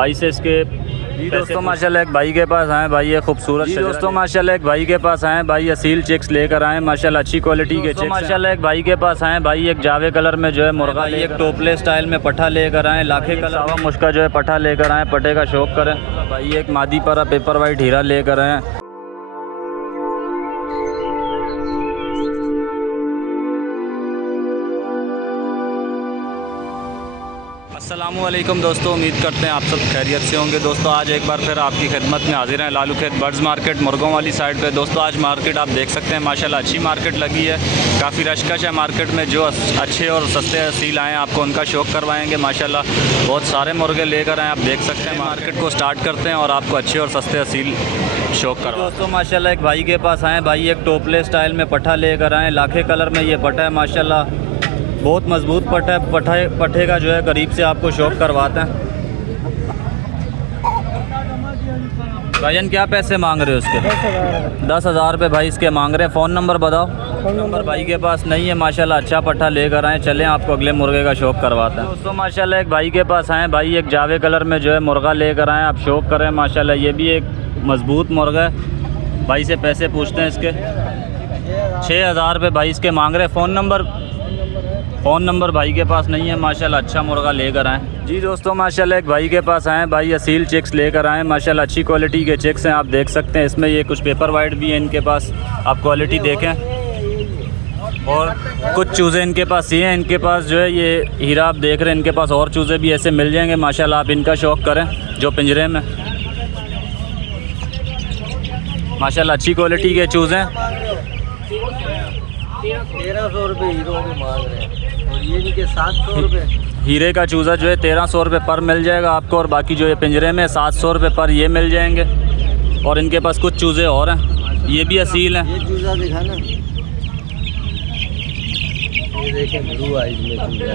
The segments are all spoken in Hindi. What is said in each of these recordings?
भाई से इसके जी दोस्तों माशाल्लाह एक भाई के पास आए भाई ये खूबसूरत जी दोस्तों माशाल्लाह एक भाई के पास आए भाई असील चेक्स लेकर आए माशाल्लाह अच्छी क्वालिटी के चेक्स माशाल्लाह एक भाई के पास आए भाई एक जावे कलर में जो है मुर्गा एक टोपले स्टाइल में पठा लेकर आए लाखे कलर सावा मुश्का जो है पठा लेकर आए पटे का शौक करें भाई एक मादी परा पेपर वाइट हीरा लेकर आए। अस्सलामुअलैकुम दोस्तों, उम्मीद करते हैं आप सब खैरियत से होंगे। दोस्तों आज एक बार फिर आपकी खिदमत में हाजिर हैं लालू खेत बर्ड्स मार्केट मुर्गों वाली साइड पे। दोस्तों आज मार्केट आप देख सकते हैं माशाल्लाह अच्छी मार्केट लगी है, काफ़ी रशकश है मार्केट में। जो अच्छे और सस्ते असील आए आपको उनका शौक़ करवाएंगे माशाल्लाह। बहुत सारे मुर्गे लेकर आए आप देख सकते हैं। मार्केट को स्टार्ट करते हैं और आपको अच्छे और सस्ते असील शौक़ करवा। दोस्तों माशाल्लाह एक भाई के पास आए भाई एक टोपले स्टाइल में पठा लेकर आए लाखे कलर में ये पठा है माशाल्लाह, बहुत मजबूत पठा है। पठे का जो है करीब से आपको शौक़ करवाते हैं। भाईजान क्या पैसे मांग रहे हो उसके? 10,000 रुपये भाई इसके मांग रहे हैं। फ़ोन नंबर बताओ। फ़ोन नंबर भाई के पास नहीं है माशाल्लाह, अच्छा पठा लेकर आए। चलें आपको अगले मुर्गे का शौक़ करवाते हैं। दोस्तों माशाल्लाह एक भाई के पास आए भाई एक जावे कलर में जो है मुर्गा लेकर आए, आप शौक़ करें माशाल्लाह। ये भी एक मजबूत मुर्गा है। भाई से पैसे पूछते हैं इसके 6,000 रुपये भाई इसके मांग रहे हैं। फ़ोन नंबर भाई के पास नहीं है माशाल्लाह, अच्छा मुर्गा लेकर आएँ। जी दोस्तों माशाल्लाह एक भाई के पास आए भाई असील चेक्स लेकर आएँ माशाल्लाह, अच्छी क्वालिटी के चेक्स हैं आप देख सकते हैं। इसमें ये कुछ पेपर वाइट भी है इनके पास, आप क्वालिटी देखें। और कुछ चूज़े इनके पास ये हैं, इनके पास जो है ये हीरा आप देख रहे हैं, इनके पास और चूज़े भी ऐसे मिल जाएंगे माशाल्लाह। आप इनका शौक़ करें जो पिंजरे में माशाल्लाह अच्छी क्वालिटी के चूज़े हैं। 1300 रुपये हीरो के मांग रहे हैं और ये भी के 700 रुपये। हीरे का चूज़ा जो है 1300 रुपये पर मिल जाएगा आपको, और बाकी जो है पिंजरे में 700 रुपये पर ये मिल जाएंगे। और इनके पास कुछ चूज़े और हैं, ये भी असील हैं। ये चूज़ा दिखा ना, ये देखें ब्लू आइज में चूज़ा।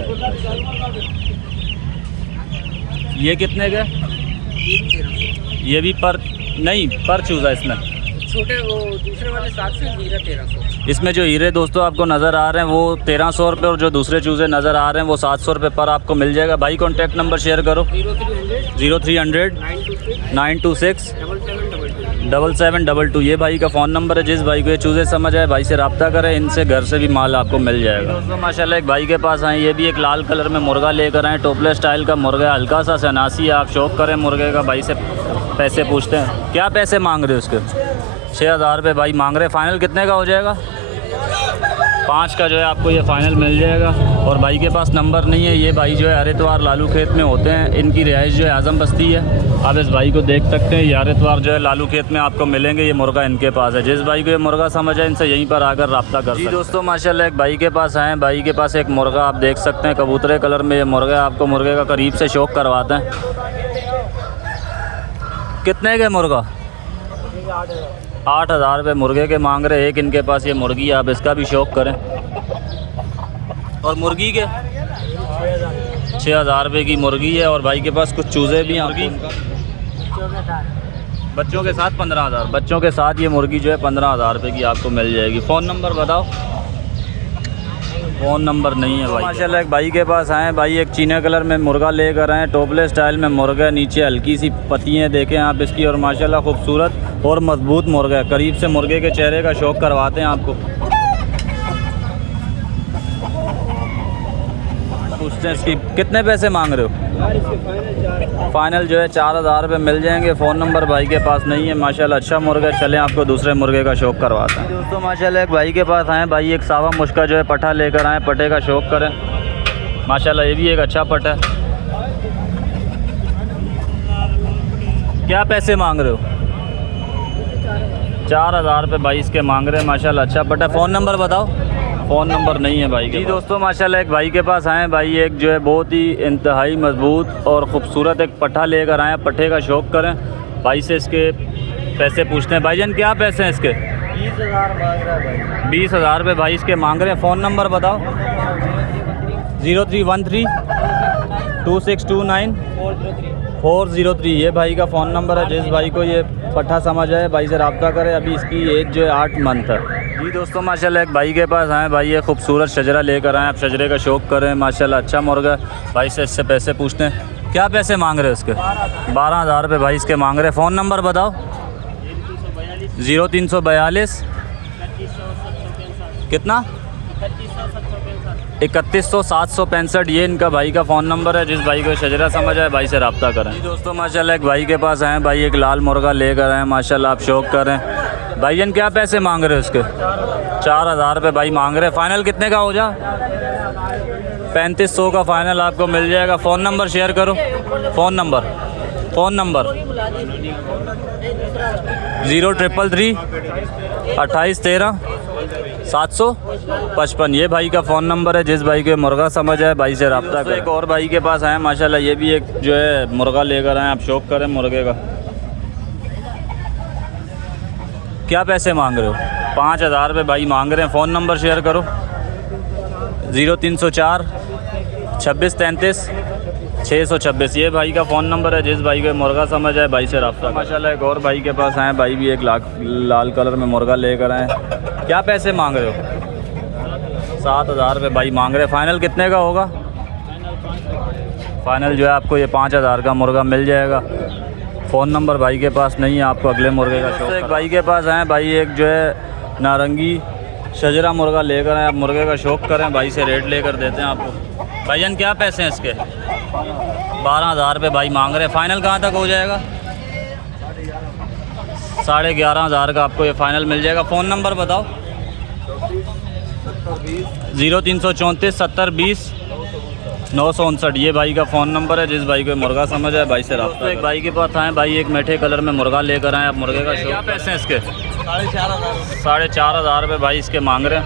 ये कितने के? ये भी पर नहीं पर चूज़ा इसमें छोटे वो दूसरे वाले 700, हीरा 1300। इसमें जो हीरे दोस्तों आपको नज़र आ रहे हैं वो 1300 रुपये और जो दूसरे चूज़े नज़र आ रहे हैं वो 700 रुपये पर आपको मिल जाएगा। भाई कॉन्टैक्ट नंबर शेयर करो। 0300 926 7722 ये भाई का फ़ोन नंबर है। जिस भाई को ये चूज़े समझ आए भाई से रब्ता करें, इनसे घर से भी माल आपको मिल जाएगा। दोस्तों माशाल्लाह एक भाई के पास आए, ये भी एक लाल कलर में मुर्गा लेकर आए, टोपले स्टाइल का मुर्गा, हल्का सा सनासी है। आप शौक़ करें मुर्गे का, भाई से पैसे पूछते हैं। क्या पैसे मांग रहे हो उसके? 6,000 रुपये भाई मांग रहे। फ़ाइनल कितने का हो जाएगा? 5 का जो है आपको ये फ़ाइनल मिल जाएगा। और भाई के पास नंबर नहीं है। ये भाई जो है हर इतवार लालू खेत में होते हैं, इनकी रिहाइश जो है आज़म बस्ती है। आप इस भाई को देख सकते हैं, ये हर इतवार जो है लालू खेत में आपको मिलेंगे। ये मुर्गा इनके पास है। जिस भाई को ये मुर्गा समझ है इनसे यहीं पर आकर रब्ता कर। जी दोस्तों माशाल्लाह एक भाई के पास आए, भाई के पास एक मुर्गा आप देख सकते हैं, कबूतरे कलर में ये मुर्गा। आपको मुर्गे का करीब से शौक़ करवाते हैं। कितने के मुर्गा? 8,000 रुपये मुर्गे के मांग रहे। एक इनके पास ये मुर्गी है, आप इसका भी शौक़ करें। और मुर्गी के 6,000 रुपये की मुर्गी है। और भाई के पास कुछ चूज़े भी हैं। बच्चों के साथ 15,000, बच्चों के साथ ये मुर्गी जो है 15,000 रुपये की आपको मिल जाएगी। फ़ोन नंबर बताओ। फ़ोन नंबर नहीं है भाई। माशाल्लाह एक भाई के पास आए भाई एक चीना कलर में मुर्गा लेकर आए, टोपले स्टाइल में मुर्गा, नीचे हल्की सी पत्तियाँ देखें आप इसकी। और माशाल्लाह खूबसूरत और मजबूत मुर्गा है। करीब से मुर्गे के चेहरे का शौक़ करवाते हैं आपको। पूछते हैं इसकी कितने पैसे मांग रहे हो? फ़ाइनल जो है 4,000 रुपये मिल जाएंगे। फ़ोन नंबर भाई के पास नहीं है माशाल्लाह, अच्छा मुर्गा। चलें आपको दूसरे मुर्गे का शौक़ करवाते हैं। दोस्तों माशाल्लाह एक भाई के पास आए भाई एक सावा मुश्का जो है पठा लेकर आए, पटे का शौक़ करें माशाल्लाह। ये भी एक अच्छा पटा है। क्या पैसे मांग रहे हो? 4,000 रुपये भाई इसके मांग रहे हैं माशाल्लाह, अच्छा पटा। फ़ोन नंबर बताओ। फ़ोन नंबर नहीं है भाई के। जी दोस्तों माशाल्लाह एक भाई के पास आए भाई एक जो है बहुत ही इंतहाई मजबूत और ख़ूबसूरत एक पठा लेकर आए, पट्ठे का शौक़ करें। भाई से इसके पैसे पूछते हैं। भाईजान क्या पैसे हैं इसके? 20,000 मांग रहा है भाई। 20,000 रुपये भाई इसके मांग रहे हैं। फ़ोन नंबर बताओ। 0313 2629 403 ये भाई का फ़ोन नंबर है। जिस भाई को ये पट्ठा समझ आए भाई से रब्ता करें। अभी इसकी एज जो है 8 मंथ है। जी दोस्तों माशाल्लाह एक भाई के पास आए भाई ये खूबसूरत शजरा लेकर आएँ, आप शजरे का शौक़ करें माशाल्लाह, अच्छा मुर्गा। भाई से इससे पैसे पूछते हैं। क्या पैसे मांग रहे हो इसके? 12,000 रुपये भाई इसके मांग रहे। फ़ोन नंबर बताओ। 0342 कितना? 3100 ये इनका भाई का फ़ोन नंबर है। जिस भाई को शजरा समझ आए भाई से रब्ता करें। जी दोस्तों माशाल्लाह एक भाई के पास आए, भाई एक लाल मुर्गा लेकर आए माशाल्लाह, आप शौक करें। भाईजान क्या पैसे मांग रहे हो इसके? 4,000 रुपये भाई मांग रहे। फ़ाइनल कितने का हो जा? 3500 का फ़ाइनल आपको मिल जाएगा। फ़ोन नंबर शेयर करो। Phone number 0333 28 13 755। ये भाई का फ़ोन नंबर है। जिस भाई के मुर्गा समझ आए भाई से रब्ता करें। एक और भाई के पास आए माशाल्लाह, ये भी एक जो है मुर्गा लेकर आए, आप शौक करें मुर्गे का। क्या पैसे मांग रहे हो? 5,000 रुपये भाई मांग रहे हैं। फ़ोन नंबर शेयर करो। 0304 26 33 626। ये भाई का फ़ोन नंबर है। जिस भाई को मुर्गा समझ आए भाई से रब्ता। माशाल्लाह एक और भाई के पास आए, भाई भी एक लाल कलर में मुर्गा लेकर आए। क्या पैसे मांग रहे हो? 7,000 रुपये भाई मांग रहे। फ़ाइनल कितने का होगा? फ़ाइनल जो है आपको ये 5,000 का मुर्गा मिल जाएगा। फ़ोन नंबर भाई के पास नहीं है, आपको अगले मुर्गे का शौक। एक भाई के पास आए, भाई एक जो है नारंगी शजरा मुर्गा लेकर आए, आप मुर्गे का शौक करें, भाई से रेट लेकर देते हैं आपको। भाईजान क्या पैसे हैं इसके? 12,000 रुपये भाई मांग रहे। फ़ाइनल कहाँ तक हो जाएगा? 11,500 का आपको ये फ़ाइनल मिल जाएगा। फ़ोन नंबर बताओ। 0334 70 20 959। ये भाई का फ़ोन नंबर है। जिस भाई को मुर्गा समझ आए भाई से रब्ता। एक भाई के पास आए, भाई एक मीठे कलर में मुर्गा लेकर आए, आप मुर्गे का शौक। क्या पैसे हैं इसके? 4,500 रुपये भाई इसके मांग रहे हैं।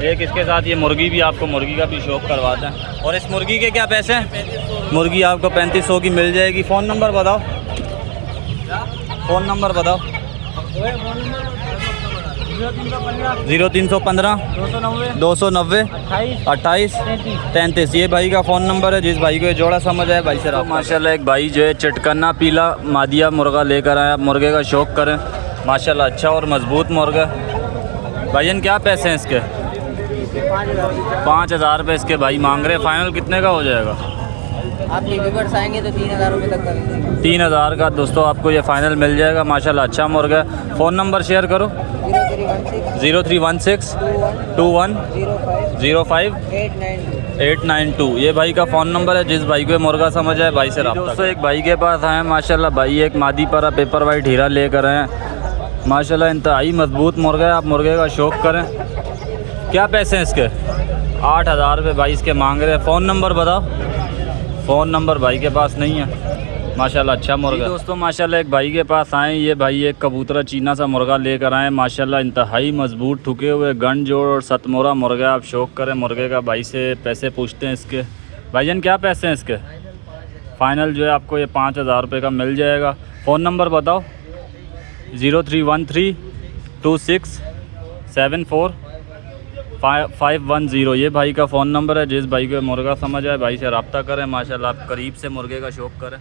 एक इसके साथ ये मुर्गी भी, आपको मुर्गी का भी शौक करवाते हैं। और इस मुर्गी के क्या पैसे हैं? मुर्गी आपको 3500 की मिल जाएगी। फ़ोन नंबर बताओ। फ़ोन नंबर बताओ। 0315 290 28 33। ये भाई का फ़ोन नंबर है। जिस भाई को ये जोड़ा समझ आए भाई से रब्ता। माशाल्लाह एक भाई जो है चटकन्ना पीला मादिया मुर्गा लेकर आए, आप मुर्गे का शौक करें माशाल्लाह। अच्छा और मज़बूत मुर्गा। भाईजान क्या पैसे हैं इसके? 5,000 रुपये इसके भाई मांग रहे। फ़ाइनल कितने का हो जाएगा? आपके व्यूवर्स आएंगे तो 3,000 रुपये तक का 3,000 का दोस्तों आपको ये फ़ाइनल मिल जाएगा माशाल्लाह। अच्छा मुर्गा। फ़ोन नंबर शेयर करो। 0316 21 05 892। ये भाई का फ़ोन नंबर है। जिस भाई को मुर्गा समझ आए भाई से रब्ता। दोस्तों एक भाई के पास आए माशाल्लाह, भाई एक मादी परा पेपर वाइट हीरा लेकर आए माशाल्लाह। इंतहाई मजबूत मुर्गा है, आप मुर्गे का शौक करें। क्या पैसे हैं इसके? 8,000 रुपये भाई इसके मांग रहे हैं। फ़ोन नंबर बताओ। फ़ोन नंबर भाई के पास नहीं है माशाल्लाह। अच्छा मुर्गा। दोस्तों माशाल्लाह एक भाई के पास आए, ये भाई एक कबूतरा चीना सा मुर्गा लेकर आए माशाल्लाह। इंतहाई मजबूत ठुके हुए गन जोड़ और सतमोरा मुर्गा, आप शौक करें मुर्गे का। भाई से पैसे पूछते हैं इसके। भाईजान क्या पैसे हैं इसके? फ़ाइनल जो है आपको ये 5,000 रुपये का मिल जाएगा। फ़ोन नंबर बताओ। 0313 26 74 510। ये भाई का फ़ोन नंबर है। जिस भाई को मुर्गा समझ आए भाई से रब्ता करें माशाल्लाह, आप करीब से मुर्गे का शौक करें।